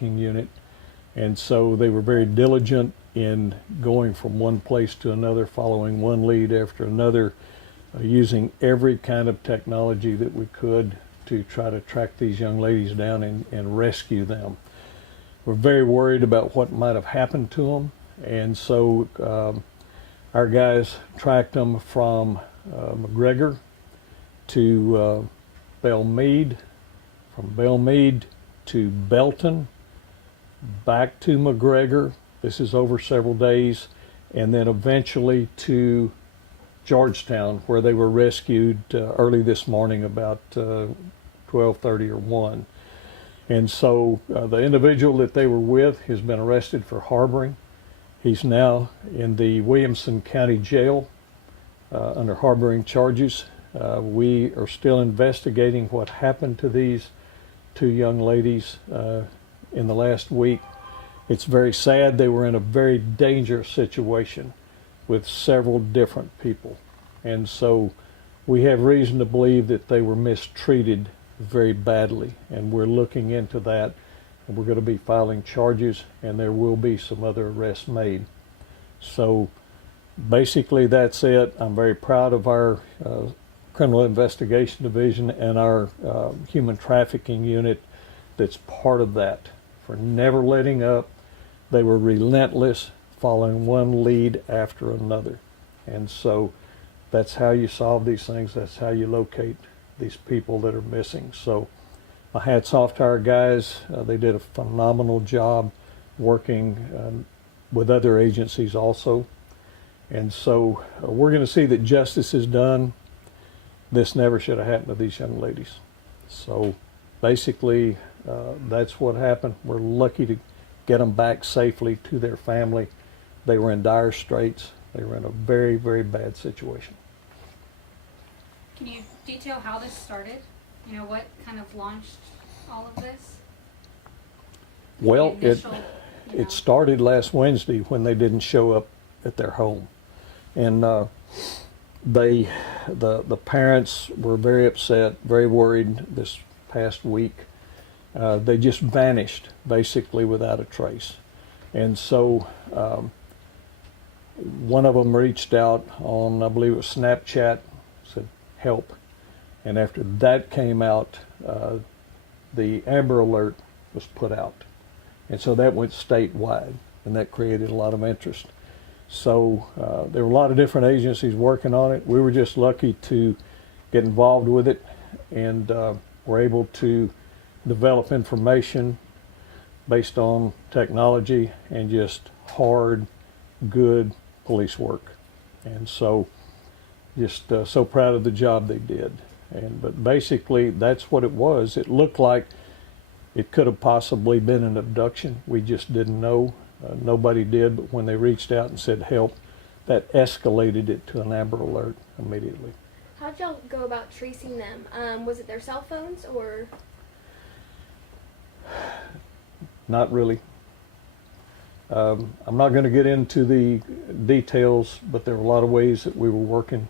unit. And so they were very diligent in going from one place to another, following one lead after another, using every kind of technology that we could to try to track these young ladies down and rescue them. We're very worried about what might have happened to them, and so our guys tracked them from McGregor to Belmead, from Belmead to Belton, back to McGregor. This is over several days, and then eventually to Georgetown, where they were rescued early this morning about 12:30 or 1. And so the individual that they were with has been arrested for harboring. He's now in the McLennan County Jail under harboring charges. We are still investigating what happened to these two young ladies in the last week. It's very sad. They were in a very dangerous situation with several different people. And so we have reason to believe that they were mistreated very badly, and we're looking into that, and we're going to be filing charges, and there will be some other arrests made. So basically that's it. I'm very proud of our criminal investigation division and our human trafficking unit that's part of that, for never letting up. They were relentless, following one lead after another. And so that's how you solve these things. That's how you locate these people that are missing. So my hat's off to our guys. They did a phenomenal job working with other agencies also. And so we're going to see that justice is done. This never should have happened to these young ladies. So basically that's what happened. We're lucky to get them back safely to their family. They were in dire straits. They were in a very, very bad situation. Can you detail how this started? You know, what kind of launched all of this? Well, it started last Wednesday when they didn't show up at their home. And the parents were very upset, very worried this past week. They just vanished basically without a trace. And so one of them reached out on, I believe it was Snapchat, said help. And after that came out, the Amber Alert was put out. And so that went statewide, and that created a lot of interest. So there were a lot of different agencies working on it. We were just lucky to get involved with it, and were able to develop information based on technology and just hard, good police work. And so just so proud of the job they did. But basically that's what it was. It looked like it could have possibly been an abduction. We just didn't know. Nobody did, but when they reached out and said help, that escalated it to an Amber Alert immediately. How'd y'all go about tracing them? Was it their cell phones or? Not really. I'm not going to get into the details, but there were a lot of ways that we were working,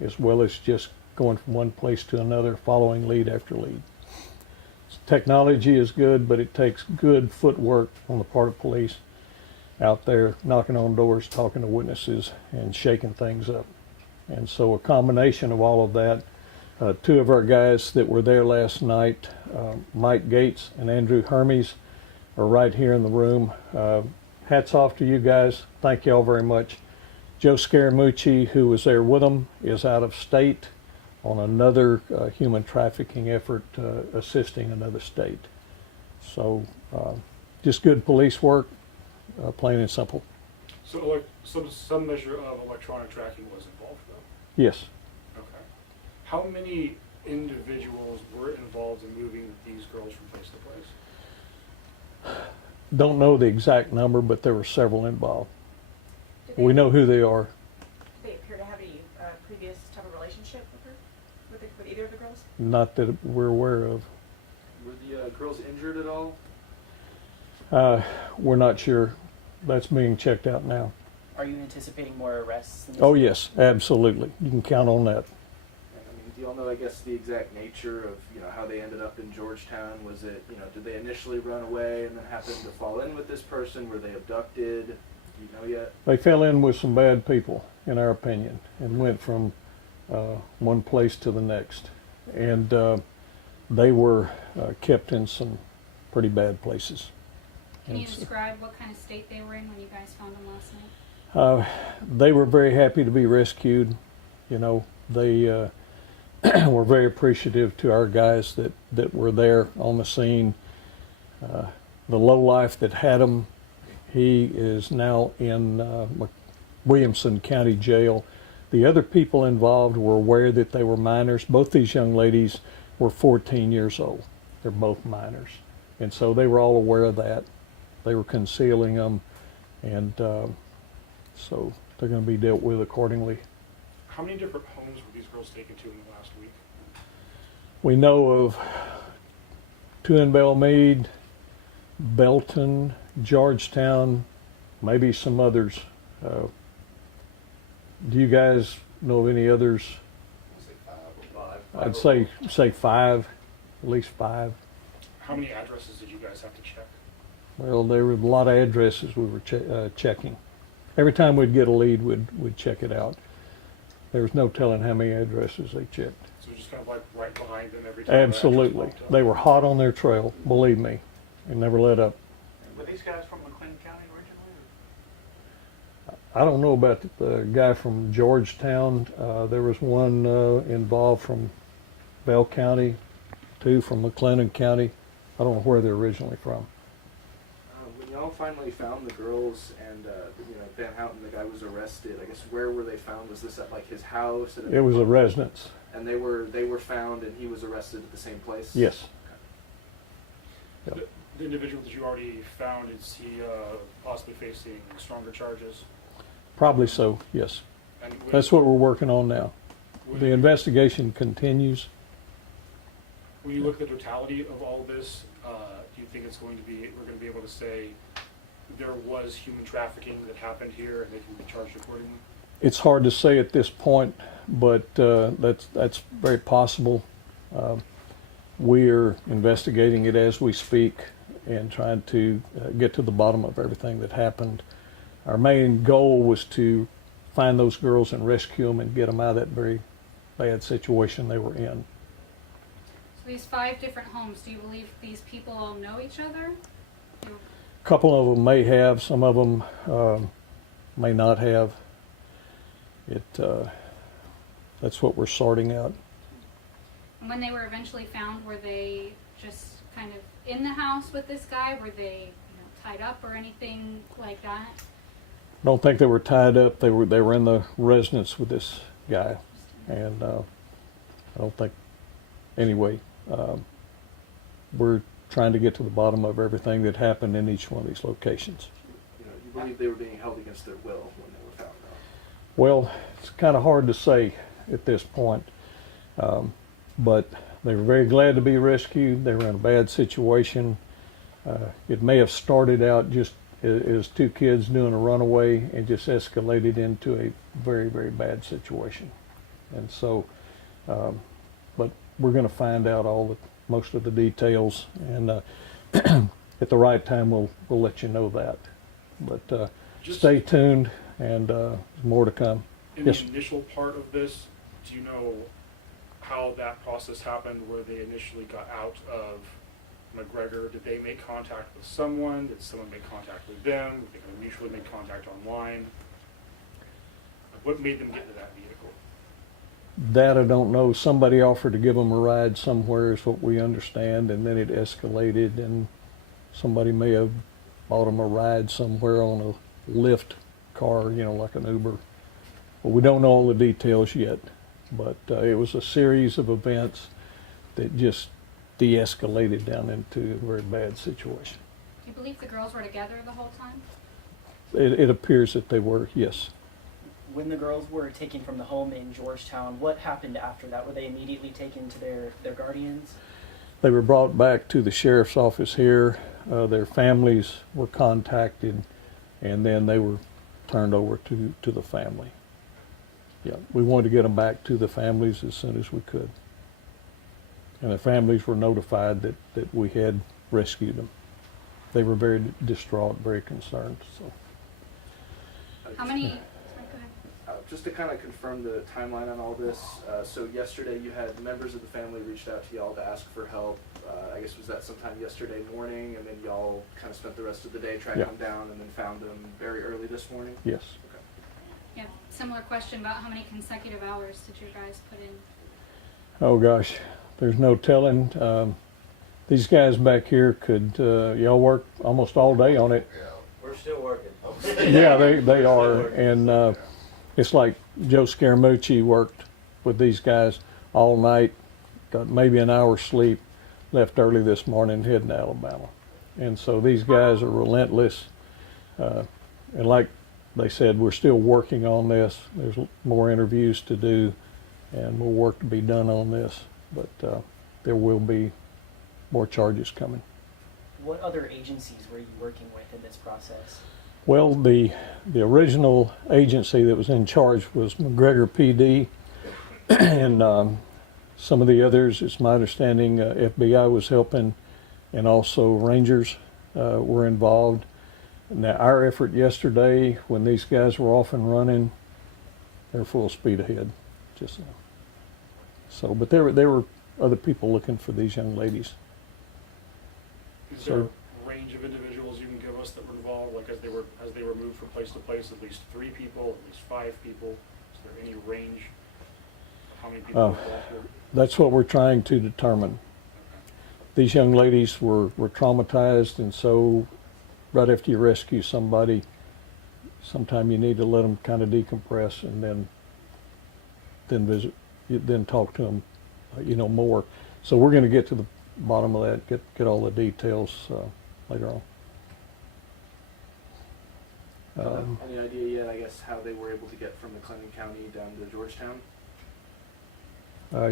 as well as just going from one place to another, following lead after lead. Technology is good, but it takes good footwork on the part of police out there knocking on doors, talking to witnesses, and shaking things up. And so a combination of all of that, two of our guys that were there last night, Mike Gates and Andrew Hermes, are right here in the room. Hats off to you guys. Thank you all very much. Joe Scaramucci, who was there with them, is out of state on another human trafficking effort, assisting another state. So just good police work, plain and simple. So some measure of electronic tracking was involved though? Yes. Okay. How many individuals were involved in moving these girls from place to place? Don't know the exact number, but there were several involved. We know who they are. They appear to have a previous type of relationship with her, with either of the girls? Not that we're aware of. Were the girls injured at all? We're not sure. That's being checked out now. Are you anticipating more arrests? Oh yes, absolutely. You can count on that. I mean, y'all know, I guess, the exact nature of, how they ended up in Georgetown? Was it, did they initially run away and then happen to fall in with this person? Were they abducted? Do you know yet? They fell in with some bad people, in our opinion, and went from one place to the next. And they were kept in some pretty bad places. Can you And so- describe what kind of state they were in when you guys found them last night? They were very happy to be rescued. They were very appreciative to our guys that were there on the scene. The lowlife that had them, he is now in Williamson County Jail. The other people involved were aware that they were minors. Both these young ladies were 14 years old. They're both minors. And so they were all aware of that. They were concealing them, and so they're going to be dealt with accordingly. How many different homes were these girls taken to in the last week? We know of two in Belmead, Belton, Georgetown, maybe some others. Do you guys know of any others? I'd say five, at least five. How many addresses did you guys have to check? Well, there were a lot of addresses we were checking. Every time we'd get a lead, we'd check it out. There was no telling how many addresses they checked. So just kind of like right behind them every time? that address Absolutely. popped up? They were hot on their trail, believe me, and never let up. Were these guys from McLennan County originally? I don't know about the guy from Georgetown. There was one involved from Bell County, two from McLennan County. I don't know where they're originally from. When y'all finally found the girls and Van Houten, the guy was arrested, I guess where were they found? Was this at like his house? It was a residence. And they were found and he was arrested at the same place? Yes. The individual that you already found, is he possibly facing stronger charges? Probably so, yes. And That's what we're working on now. when, The investigation continues. when you look at the totality of all of this, do you think we're going to be able to say there was human trafficking that happened here and they can be charged accordingly? It's hard to say at this point, but that's very possible. We're investigating it as we speak and trying to get to the bottom of everything that happened. Our main goal was to find those girls and rescue them and get them out of that very bad situation they were in. So these 5 different homes, do you believe these people all know each other? You know, A couple of them may have, some of them may not have. That's what we're sorting out. and when they were eventually found, were they just kind of in the house with this guy? Were they tied up or anything like that? I don't think they were tied up. They were in the residence with this guy, and I don't think. Anyway, we're trying to get to the bottom of everything that happened in each one of these locations. You believe they were being held against their will when they were found out? Well, it's kind of hard to say at this point, but they were very glad to be rescued. They were in a bad situation. It may have started out just as two kids doing a runaway and just escalated into a very, very bad situation. And so, but we're going to find out most of the details, and at the right time we'll let you know that. But stay tuned, and more to come. In Yes. the initial part of this, do you know how that process happened, where they initially got out of McGregor? Did they make contact with someone? Did someone make contact with them? Did they kind of mutually make contact online? What made them get into that vehicle? That I don't know. Somebody offered to give them a ride somewhere, is what we understand, and then it escalated, and somebody may have bought them a ride somewhere on a Lyft car, like an Uber. But we don't know all the details yet. But it was a series of events that just de-escalated down into a very bad situation. Do you believe the girls were together the whole time? It appears that they were, yes. When the girls were taken from the home in Georgetown, what happened after that? Were they immediately taken to their guardians? They were brought back to the sheriff's office here. Their families were contacted, and then they were turned over to the family. Yeah, we wanted to get them back to the families as soon as we could. And the families were notified that we had rescued them. They were very distraught, very concerned, so. How many? Sorry, go ahead. Just to kind of confirm the timeline on all this, so yesterday you had members of the family reached out to y'all to ask for help. I guess was that sometime yesterday morning, and then y'all kind of spent the rest of the day tracking Yeah. them down, and then found them very early this morning? Yes. Okay. Yeah, similar question about how many consecutive hours did you guys put in? Oh gosh, there's no telling. These guys back here could, y'all work almost all day on it. We're still working. Yeah, they are, and it's like Joe Scaramucci worked with these guys all night, got maybe an hour's sleep, left early this morning, heading to Alabama. And so these guys are relentless, and like they said, we're still working on this. There's more interviews to do, and more work to be done on this, but there will be more charges coming. What other agencies were you working with in this process? Well, the original agency that was in charge was McGregor PD, and some of the others, it's my understanding, FBI was helping, and also Rangers were involved. Now, our effort yesterday, when these guys were off and running, they're full speed ahead, just now. So, but there were other people looking for these young ladies. Is there a range of individuals you can give us that were involved, like as they were moved from place to place, at least 3 people, at least 5 people? Is there any range of how many people were involved here? That's what we're trying to determine. These young ladies were traumatized, and so right after you rescue somebody, sometime you need to let them kind of decompress, and then talk to them, more. So we're going to get to the bottom of that, get all the details later on. Any idea yet, I guess, how they were able to get from McLennan County down to Georgetown?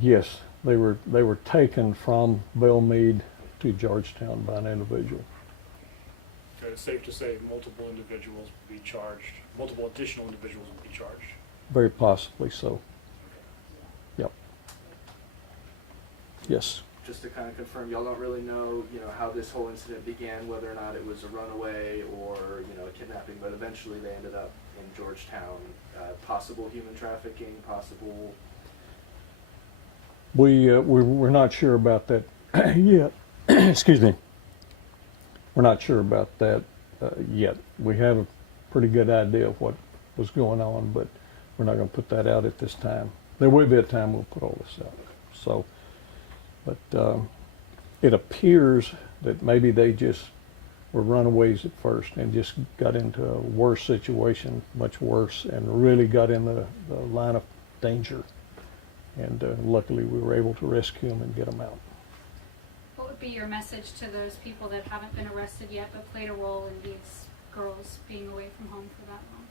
Yes, they were taken from Belmead to Georgetown by an individual. Okay, it's safe to say multiple individuals will be charged, multiple additional individuals will be charged. Very possibly so. Yep. Yes. Just to kind of confirm, y'all don't really know, how this whole incident began, whether or not it was a runaway or, a kidnapping, but eventually they ended up in Georgetown. Possible human trafficking, possible... We're not sure about that yet. Excuse me. We're not sure about that yet. We have a pretty good idea of what was going on, but we're not going to put that out at this time. There will be a time we'll put all this out. So, but it appears that maybe they just were runaways at first and just got into a worse situation, much worse, and really got in the line of danger. And luckily we were able to rescue them and get them out. What would be your message to those people that haven't been arrested yet but played a role in these girls being away from home for that long?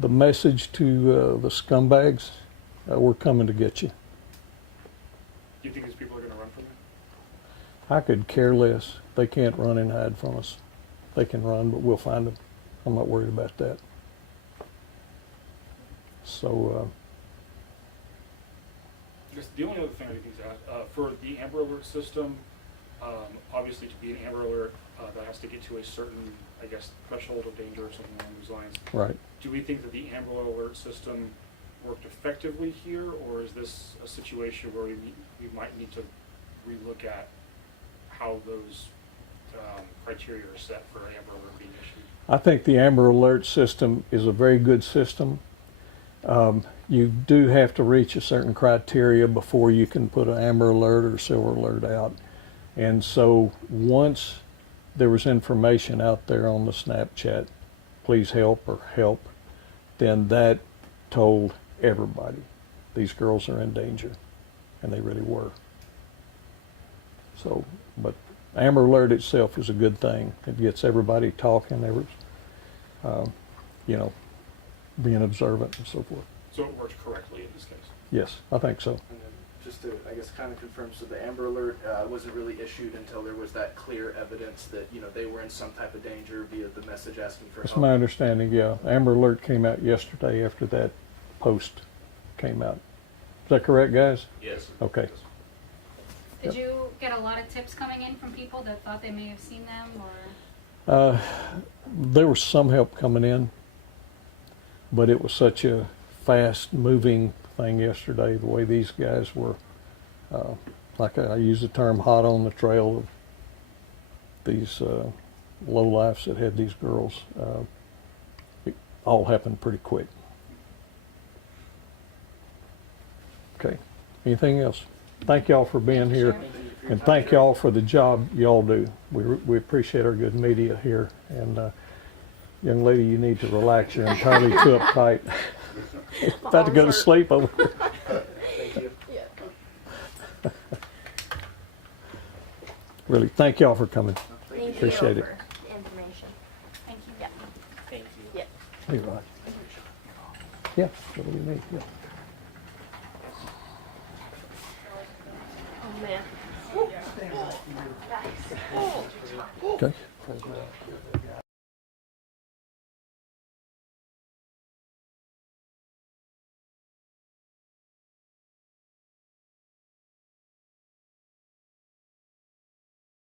The message to the scumbags, we're coming to get you. Do you think these people are going to run from you? I could care less. They can't run and hide from us. They can run, but we'll find them. I'm not worried about that. So, I guess the only other thing I think is for the Amber Alert system, obviously to be an Amber Alert, that has to get to a certain, I guess, threshold of danger or something along those lines. right. Do we think that the Amber Alert system worked effectively here, or is this a situation where we might need to relook at how those criteria are set for Amber Alert being issued? I think the Amber Alert system is a very good system. You do have to reach a certain criteria before you can put an Amber Alert or Silver Alert out. And so once there was information out there on the Snapchat, please help or help, then that told everybody these girls are in danger, and they really were. So, but Amber Alert itself is a good thing. It gets everybody talking, being observant and so forth. So it worked correctly in this case? Yes, I think so. And then just to, I guess, kind of confirm, so the Amber Alert wasn't really issued until there was that clear evidence that, they were in some type of danger via the message asking for That's help? my understanding, yeah. Amber Alert came out yesterday after that post. came out. Is that correct, guys? Yes. Okay. Did you get a lot of tips coming in from people that thought they may have seen them, or? There was some help coming in, but it was such a fast-moving thing yesterday. The way these guys were, like I use the term, hot on the trail of these lowlifes that had these girls. It all happened pretty quick. Okay. Anything else? Thank y'all for being here, and thank y'all for the job y'all do. We appreciate our good media here. And young lady, you need to relax. You're entirely too uptight. About to go to sleep over there. Thank you. Yeah. Really, thank y'all for coming. Thank you Appreciate it. for the information. Thank you. Yeah. Thank you. Yeah. Hey, Rod. Yeah, what do you need? Yeah. Oh man. Okay.